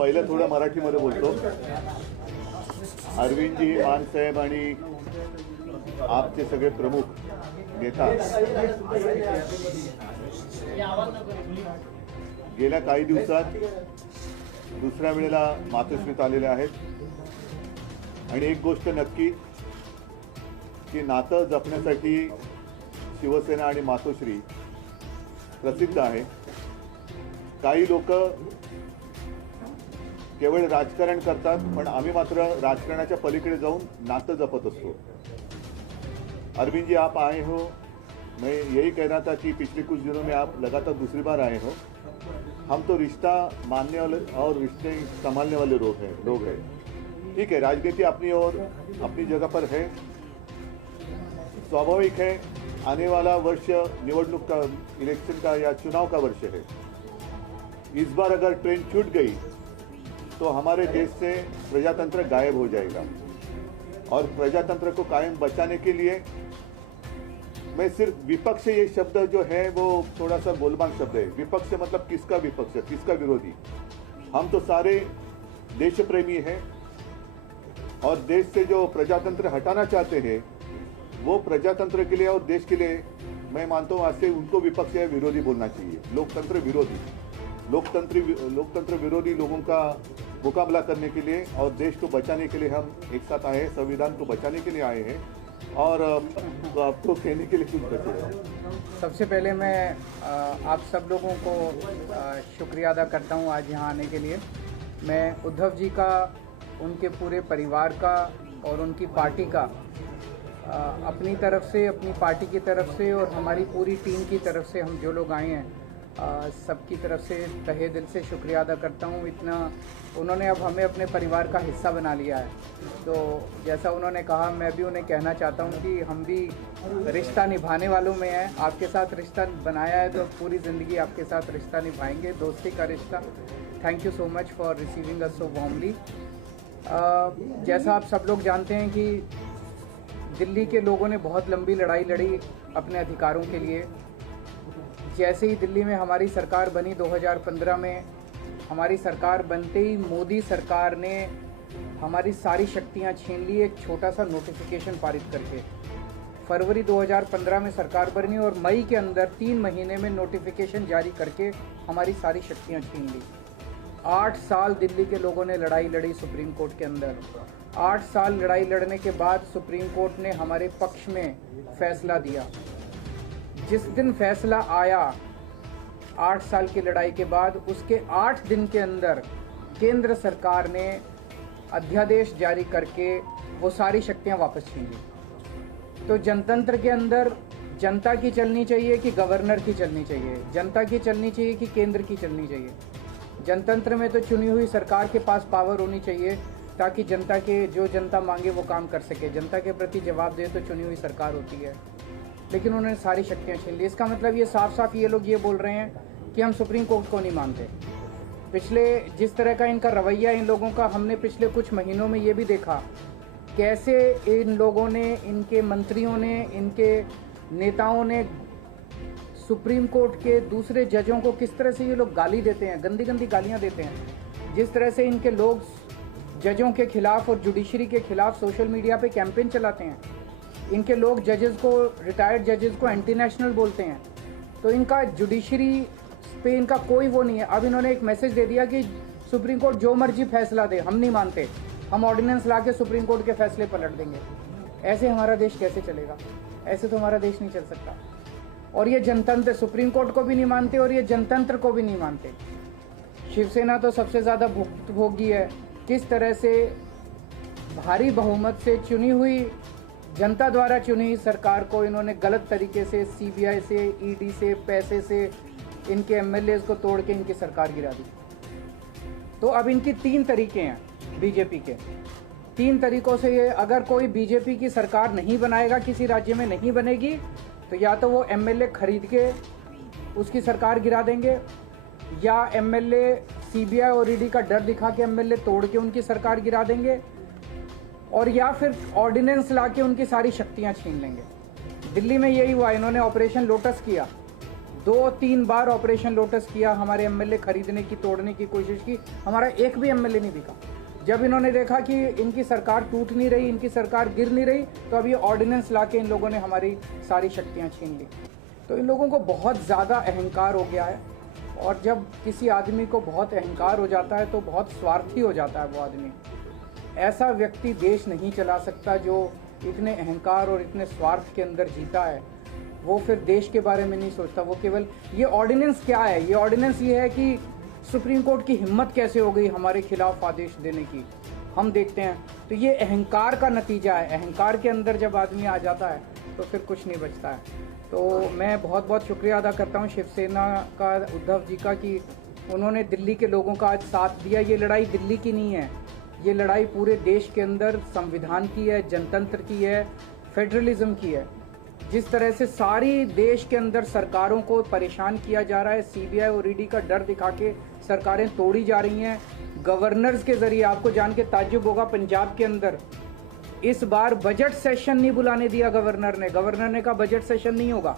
पहिलं थोडं मराठीमध्ये बोलतो. अरविंदजी, मानसाहेब आणि आपचे सगळे प्रमुख नेता गेल्या काही दिवसात दुसऱ्या वेळेला मातोश्रीत आलेले आहेत आणि एक गोष्ट नक्की की नातं जपण्यासाठी शिवसेना आणि मातोश्री प्रसिद्ध आहे. काही लोक केवळ राजकारण करतात, पण आम्ही मात्र राजकारणाच्या पलीकडे जाऊन नातं जपत असतो. अरविंद जी, आप आए हो, मैं यही कह रहा था कि पिछले कुछ दिनों में आप लगातार दूसरी बार आए हो. हम तो रिश्ता मानने वाले और रिश्ते संभालने वाले लोग हैं. ठीक है, राजनीति अपनी और अपनी जगह पर है. स्वाभाविक है, आने वाला वर्ष निवडणूक का, इलेक्शन का या चुनाव का वर्ष है. इस बार अगर ट्रेन छूट गई तो हमारे देश से प्रजातंत्र गायब हो जाएगा. और प्रजातंत्र को कायम बचाने के लिए मैं सिर्फ विपक्ष, ये शब्द जो है वो थोड़ा सा गोलमाल शब्द है. विपक्ष मतलब किसका विपक्ष, किसका विरोधी? हम तो सारे देश प्रेमी हैं और देश से जो प्रजातंत्र हटाना चाहते हैं वो प्रजातंत्र के लिए और देश के लिए मैं मानता हूँ आज से उनको विपक्ष या विरोधी बोलना चाहिए. लोकतंत्र विरोधी, लोकतंत्र विरोधी लोगों का मुकाबला करने के लिए और देश को बचाने के लिए हम एक साथ आए हैं. संविधान को बचाने के लिए आए हैं और तो आपको कहने के लिए कुछ बचेगा. सबसे पहले मैं आप सब लोगों को शुक्रिया अदा करता हूं आज यहां आने के लिए. मैं उद्धव जी का, उनके पूरे परिवार का और उनकी पार्टी का अपनी तरफ से, अपनी पार्टी की तरफ से और हमारी पूरी टीम की तरफ से, हम जो लोग आए हैं सबकी तरफ से तहे दिल से शुक्रिया अदा करता हूँ. इतना उन्होंने अब हमें अपने परिवार का हिस्सा बना लिया है. तो जैसा उन्होंने कहा, मैं भी उन्हें कहना चाहता हूँ कि हम भी रिश्ता निभाने वालों में हैं. आपके साथ रिश्ता बनाया है तो पूरी ज़िंदगी आपके साथ रिश्ता निभाएंगे, दोस्ती का रिश्ता. Thank you so much for receiving us so warmly. जैसा आप सब लोग जानते हैं कि दिल्ली के लोगों ने बहुत लंबी लड़ाई लड़ी अपने अधिकारों के लिए. जैसे ही दिल्ली में हमारी सरकार बनी 2015 में, हमारी सरकार बनते ही मोदी सरकार ने हमारी सारी शक्तियां छीन ली एक छोटा सा नोटिफिकेशन पारित करके. फरवरी 2015 में सरकार बनी और मई के अंदर 3 महीने में नोटिफिकेशन जारी करके हमारी सारी शक्तियां छीन ली. 8 साल दिल्ली के लोगों ने लड़ाई लड़ी सुप्रीम कोर्ट के अंदर. 8 साल लड़ाई लड़ने के बाद सुप्रीम कोर्ट ने हमारे पक्ष में फैसला दिया. जिस दिन फैसला आया 8 साल की लड़ाई के बाद, उसके 8 दिन के अंदर केंद्र सरकार ने अध्यादेश जारी करके वो सारी शक्तियां वापस छीन ली. तो जनतंत्र के अंदर जनता की चलनी चाहिए कि गवर्नर की चलनी चाहिए, जनता की चलनी चाहिए कि केंद्र की चलनी चाहिए. जनतंत्र में तो चुनी हुई सरकार के पास पावर होनी चाहिए ताकि जनता के जो जनता मांगे वो काम कर सके. जनता के प्रति जवाब दे तो चुनी हुई सरकार होती है. लेकिन उन्होंने सारी शक्तियां छीन ली. इसका मतलब ये साफ साफ ये लोग ये बोल रहे हैं कि हम सुप्रीम कोर्ट को नहीं मानते. पिछले जिस तरह का इनका रवैया इन लोगों का, हमने पिछले कुछ महीनों में ये भी देखा कैसे इन लोगों ने, इनके मंत्रियों ने, इनके नेताओं ने सुप्रीम कोर्ट के दूसरे जजों को किस तरह से ये लोग गाली देते हैं, गंदी गंदी गालियां देते हैं. जिस तरह से इनके लोग जजों के खिलाफ और जुडिशरी के खिलाफ सोशल मीडिया पे कैंपेन चलाते हैं. इनके लोग जजेस को, रिटायर्ड जजेस को एंटी नेशनल बोलते हैं. तो इनका जुडिशरी पे इनका कोई वो नहीं है. अब इन्होंने एक मैसेज दे दिया कि सुप्रीम कोर्ट जो मर्जी फैसला दे, हम नहीं मानते, हम ऑर्डिनेंस ला के सुप्रीम कोर्ट के फैसले पलट देंगे. ऐसे हमारा देश कैसे चलेगा? ऐसे तो हमारा देश नहीं चल सकता. और ये जनतंत्र सुप्रीम कोर्ट को भी नहीं मानते और ये जनतंत्र को भी नहीं मानते. शिवसेना तो सबसे ज़्यादा भुक्तभोगी है. किस तरह से भारी बहुमत से चुनी हुई, जनता द्वारा चुनी हुई सरकार को इन्होंने गलत तरीके से सीबीआई से, ईडी से, पैसे से इनके एमएलएज को तोड़ के इनकी सरकार गिरा दी. तो अब इनकी 3 तरीके हैं बीजेपी के. 3 तरीकों से ये, अगर कोई बीजेपी की सरकार नहीं बनाएगा, किसी राज्य में नहीं बनेगी, तो या तो वो एमएलए खरीद के उसकी सरकार गिरा देंगे, या एमएलए सीबीआई और ईडी का डर दिखा के एमएलए तोड़ के उनकी सरकार गिरा देंगे, और या फिर ऑर्डिनेंस ला के उनकी सारी शक्तियां छीन लेंगे. दिल्ली में यही हुआ. इन्होंने ऑपरेशन लोटस किया. 2-3 बार ऑपरेशन लोटस किया, हमारे एमएलए खरीदने की, तोड़ने की कोशिश की, हमारा एक भी एमएलए नहीं बिका। जब इन्होंने देखा कि इनकी सरकार टूट नहीं रही, इनकी सरकार गिर नहीं रही, तो अब ये ऑर्डिनेंस लाके इन लोगों ने हमारी सारी शक्तियाँ छीन ली। तो इन लोगों को बहुत ज़्यादा अहंकार हो गया है, और जब किसी आदमी को बहुत अहंकार हो जाता है तो बहुत स्वार्थी हो जाता है वो आदमी। ऐसा व्यक्ति देश नहीं चला सकता जो इतने अहंकार और इतने स्वार्थ के अंदर जीता है। वो फिर देश के बारे में नहीं सोचता, वो केवल ये ऑर्डिनेंस क्या है, ये ऑर्डिनेंस ये है कि सुप्रीम कोर्ट की हिम्मत कैसे हो गई हमारे खिलाफ आदेश देने की, हम देखते हैं। तो ये अहंकार का नतीजा है। अहंकार के अंदर जब आदमी आ जाता है तो फिर कुछ नहीं बचता है। तो मैं बहुत बहुत शुक्रिया अदा करता हूँ शिवसेना का, उद्धव जी का, कि उन्होंने दिल्ली के लोगों का आज साथ दिया। ये लड़ाई दिल्ली की नहीं है, ये लड़ाई पूरे देश के अंदर संविधान की है, जनतंत्र की है, फेडरलिज्म की है। जिस तरह से सारी देश के अंदर सरकारों को परेशान किया जा रहा है, सीबीआई और ईडी का डर दिखा के सरकारें तोड़ी जा रही हैं गवर्नर्स के जरिए। आपको जान के ताज्जुब होगा, पंजाब के अंदर इस बार बजट सेशन नहीं बुलाने दिया गवर्नर ने। गवर्नर ने कहा बजट सेशन नहीं होगा।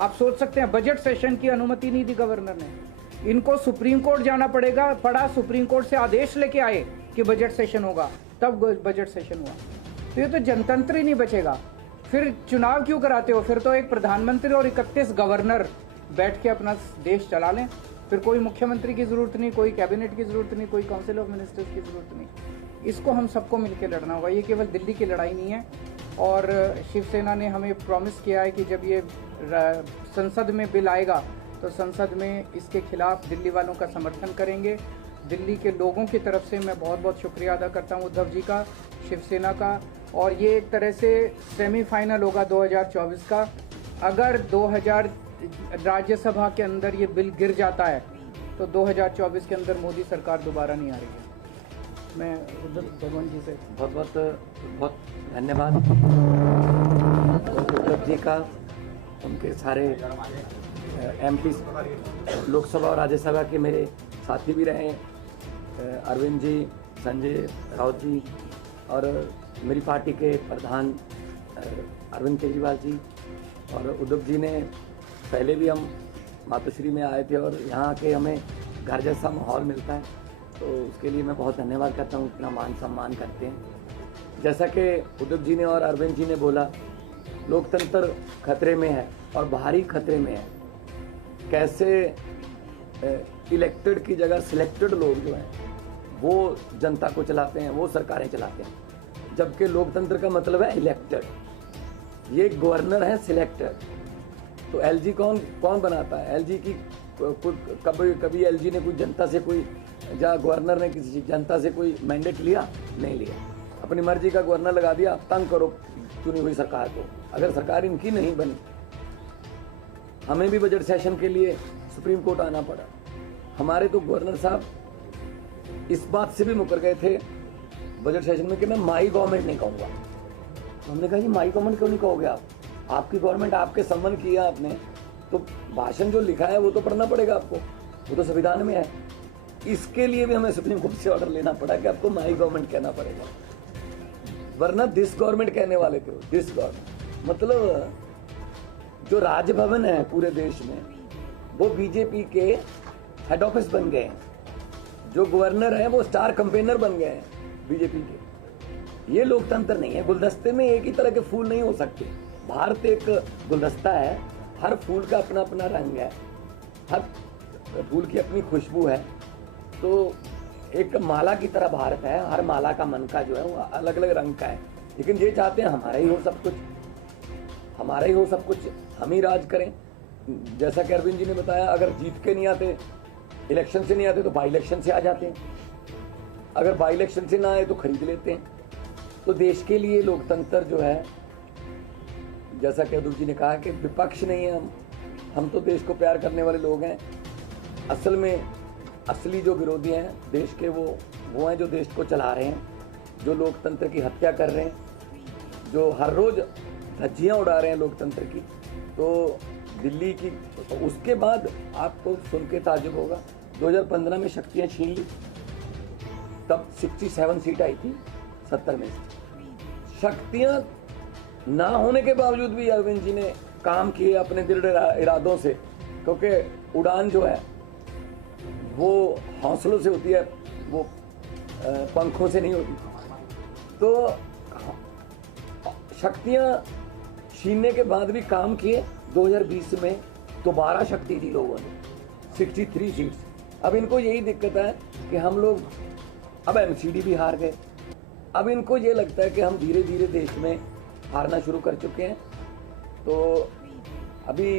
आप सोच सकते हैं, बजट सेशन की अनुमति नहीं दी गवर्नर ने। इनको सुप्रीम कोर्ट जाना पड़ा, सुप्रीम कोर्ट से आदेश लेके आए कि बजट सेशन होगा, तब बजट सेशन हुआ। तो ये तो जनतंत्र ही नहीं बचेगा। फिर चुनाव क्यों कराते हो? फिर तो एक प्रधानमंत्री और 31 गवर्नर बैठ के अपना देश चला लें। फिर कोई मुख्यमंत्री की जरूरत नहीं, कोई कैबिनेट की जरूरत नहीं, कोई काउंसिल ऑफ मिनिस्टर्स की जरूरत नहीं। इसको हम सबको मिलकर लड़ना होगा। ये केवल दिल्ली की लड़ाई नहीं है। और शिवसेना ने हमें प्रॉमिस किया है कि जब ये संसद में बिल आएगा तो संसद में इसके खिलाफ दिल्ली वालों का समर्थन करेंगे। दिल्ली के लोगों की तरफ से मैं बहुत बहुत शुक्रिया अदा करता हूँ उद्धव जी का, शिवसेना का। और ये एक तरह से सेमीफाइनल होगा 2024 का। अगर 2000 राज्यसभा के अंदर ये बिल गिर जाता है तो 2024 के अंदर मोदी सरकार दोबारा नहीं आ रही है। मैं भगवान जी से बहुत धन्यवाद उद्धव जी का, उनके सारे एमपी लोकसभा और राज्यसभा के मेरे साथी भी रहे, अरविंद जी, संजय राउत जी, और मेरी पार्टी के प्रधान अरविंद केजरीवाल जी, और उद्धव जी ने पहले भी हम मातोश्री में आए थे और यहाँ के हमें घर जैसा माहौल मिलता है, तो उसके लिए मैं बहुत धन्यवाद करता हूँ, इतना मान सम्मान करते हैं। जैसा कि उद्धव जी ने और अरविंद जी ने बोला, लोकतंत्र खतरे में है और भारी खतरे में है। कैसे इलेक्टेड की जगह सिलेक्टेड लोग जो हैं वो जनता को चलाते हैं, वो सरकारें चलाते हैं, जबकि लोकतंत्र का मतलब है इलेक्टेड। ये गवर्नर है सिलेक्टेड। तो एलजी कौन बनाता है? एलजी की कभी एलजी ने कोई जनता से कोई या गवर्नर ने किसी जनता से कोई मैंडेट लिया? नहीं लिया। अपनी मर्जी का गवर्नर लगा दिया, तंग करो चुनी हुई सरकार को। अगर सरकार इनकी नहीं बनी, हमें भी बजट सेशन के लिए सुप्रीम कोर्ट आना पड़ा। हमारे तो गवर्नर साहब इस बात से भी मुकर गए थे बजट सेशन में कि मैं माई गवर्नमेंट नहीं कहूँगा। तो हमने कहा ये माई गवर्नमेंट क्यों नहीं कहोगे आप? आपकी गवर्नमेंट, आपके सम्मान किया आपने, तो भाषण जो लिखा है वो तो पढ़ना पड़ेगा आपको, वो तो संविधान में है। इसके लिए भी हमें सुप्रीम कोर्ट से ऑर्डर लेना पड़ा कि आपको माई गवर्नमेंट कहना पड़ेगा, वरना दिस गवर्नमेंट कहने वाले थे। दिस गवर्नमेंट मतलब जो राजभवन है पूरे देश में वो बीजेपी के हेड ऑफिस बन गए हैं। जो गवर्नर है वो स्टार कैंपेनर बन गए हैं बीजेपी के। ये लोकतंत्र नहीं है। गुलदस्ते में एक ही तरह के फूल नहीं हो सकते। भारत एक गुलदस्ता है, हर फूल का अपना अपना रंग है, हर फूल की अपनी खुशबू है। तो एक माला की तरह भारत है, हर माला का मन का जो है वो अलग अलग रंग का है। लेकिन ये चाहते हैं हमारा ही हो सब कुछ, हमारा ही हो सब कुछ, हम ही राज करें। जैसा कि अरविंद जी ने बताया, अगर जीत के नहीं आते, इलेक्शन से नहीं आते तो बाई इलेक्शन से आ जाते हैं, अगर बाई इलेक्शन से ना आए तो खरीद लेते हैं। तो देश के लिए लोकतंत्र जो है, जैसा कि उद्धव जी ने कहा कि विपक्ष नहीं है हम तो देश को प्यार करने वाले लोग हैं। असल में असली जो विरोधी हैं देश के वो हैं जो देश को चला रहे हैं, जो लोकतंत्र की हत्या कर रहे हैं, जो हर रोज धज्जियाँ उड़ा रहे हैं लोकतंत्र की। तो दिल्ली की, तो उसके बाद आपको सुन के ताज्जुब होगा, 2015 में शक्तियाँ छीन ली, तब 67 सीट आई थी 70 में से। शक्तियाँ ना होने के बावजूद भी अरविंद जी ने काम किए अपने दृढ़ इरादों से, क्योंकि उड़ान जो है वो हौसलों से होती है, वो पंखों से नहीं होती। तो शक्तियां छीनने के बाद भी काम किए। 2020 में दोबारा शक्ति दी लोगों ने, 63 सीट्स। अब इनको यही दिक्कत है कि हम लोग अब एमसीडी भी हार गए। अब इनको ये लगता है कि हम धीरे धीरे देश में हारना शुरू कर चुके हैं। तो अभी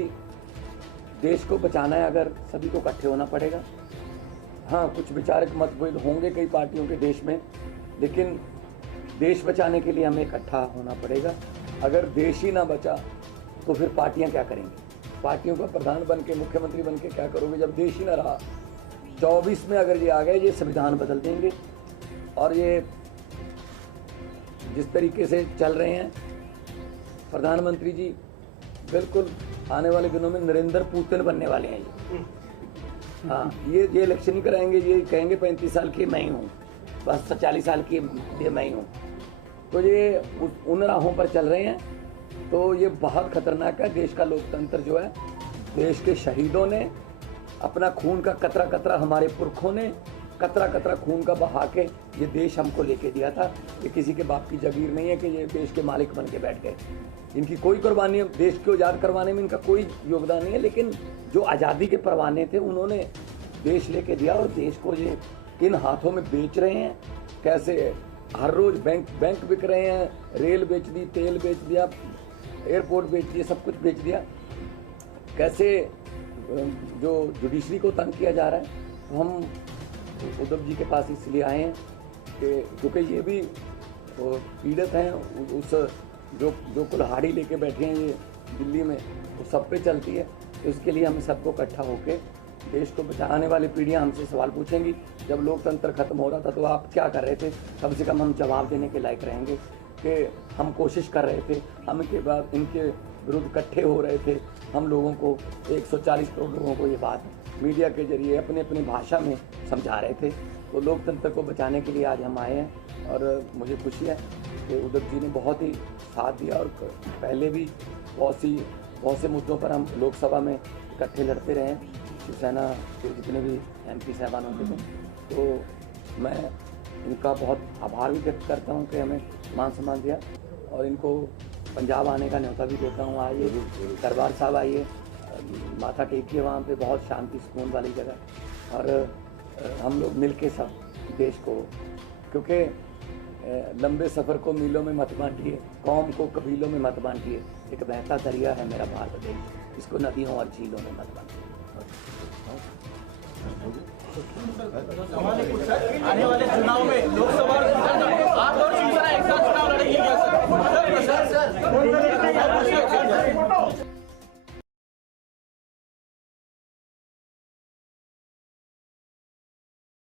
देश को बचाना है, अगर सभी को इकट्ठे होना पड़ेगा। हाँ, कुछ विचारक मतभेद होंगे कई पार्टियों के देश में, लेकिन देश बचाने के लिए हमें इकट्ठा होना पड़ेगा। अगर देश ही ना बचा तो फिर पार्टियां क्या करेंगी? पार्टियों का प्रधान बन के, मुख्यमंत्री बन के क्या करोगे जब देश ही ना रहा? 24 में अगर ये आ गए, ये संविधान बदल देंगे। और ये जिस तरीके से चल रहे हैं प्रधानमंत्री जी, बिल्कुल आने वाले दिनों में नरेंद्र पुतिन बनने वाले हैं ये। हाँ, ये इलेक्शन ही कराएंगे, ये कहेंगे 35 साल की मैं ही हूँ, बस 40 साल की ये मैं ही हूँ। तो ये उन राहों पर चल रहे हैं। तो ये बहुत खतरनाक है। देश का लोकतंत्र जो है, देश के शहीदों ने अपना खून का कतरा कतरा, हमारे पुरखों ने कतरा कतरा खून का बहा के ये देश हमको लेके दिया था। ये किसी के बाप की जागीर नहीं है कि ये देश के मालिक बन के बैठ गए। इनकी कोई कुर्बानी, देश को आज़ाद करवाने में इनका कोई योगदान नहीं है, लेकिन जो आज़ादी के परवाने थे उन्होंने देश लेके दिया। और देश को ये किन हाथों में बेच रहे हैं, कैसे हर रोज बैंक बिक रहे हैं, रेल बेच दी, तेल बेच दिया, एयरपोर्ट बेच दिया, सब कुछ बेच दिया। कैसे जो जुडिशरी को तंग किया जा रहा है। तो हम उद्धव जी के पास इसलिए आए हैं कि क्योंकि ये भी पीड़ित हैं, उस जो कुल्हाड़ी लेके बैठे हैं ये दिल्ली में, वो सब पे चलती है। तो इसके लिए हम सबको इकट्ठा होकर देश को बचाने वाली पीढ़ियां हमसे सवाल पूछेंगी, जब लोकतंत्र खत्म हो रहा था तो आप क्या कर रहे थे? कम से कम हम जवाब देने के लायक रहेंगे कि हम कोशिश कर रहे थे, हम के बाद इनके विरुद्ध इकट्ठे हो रहे थे। हम लोगों को 140 करोड़ लोगों को ये बात मीडिया के जरिए अपने अपनी भाषा में समझा रहे थे। तो लोकतंत्र को बचाने के लिए आज हम आए हैं। और मुझे खुशी है कि उद्धव जी ने बहुत ही साथ दिया। और पहले भी बहुत से मुद्दों पर हम लोकसभा में इकट्ठे लड़ते रहे। शिवसेना के जितने भी MP साहबान होते थे, तो मैं इनका बहुत आभार भी व्यक्त करता हूं कि हमें मान सम्मान दिया। और इनको पंजाब आने का न्योता भी देता हूं। आइए दरबार साहब, आइए, माथा टेकिए वहाँ पे, बहुत शांति सुकून वाली जगह। और हम लोग मिलके सब देश को, क्योंकि लंबे सफ़र को मीलों में मत बांटिए, कौम को कबीलों में मत बांटिए। एक बहता दरिया है मेरा भारत देश, इसको नदियों और झीलों में मत बांटिए। आने वाले चुनाव में लोकसभा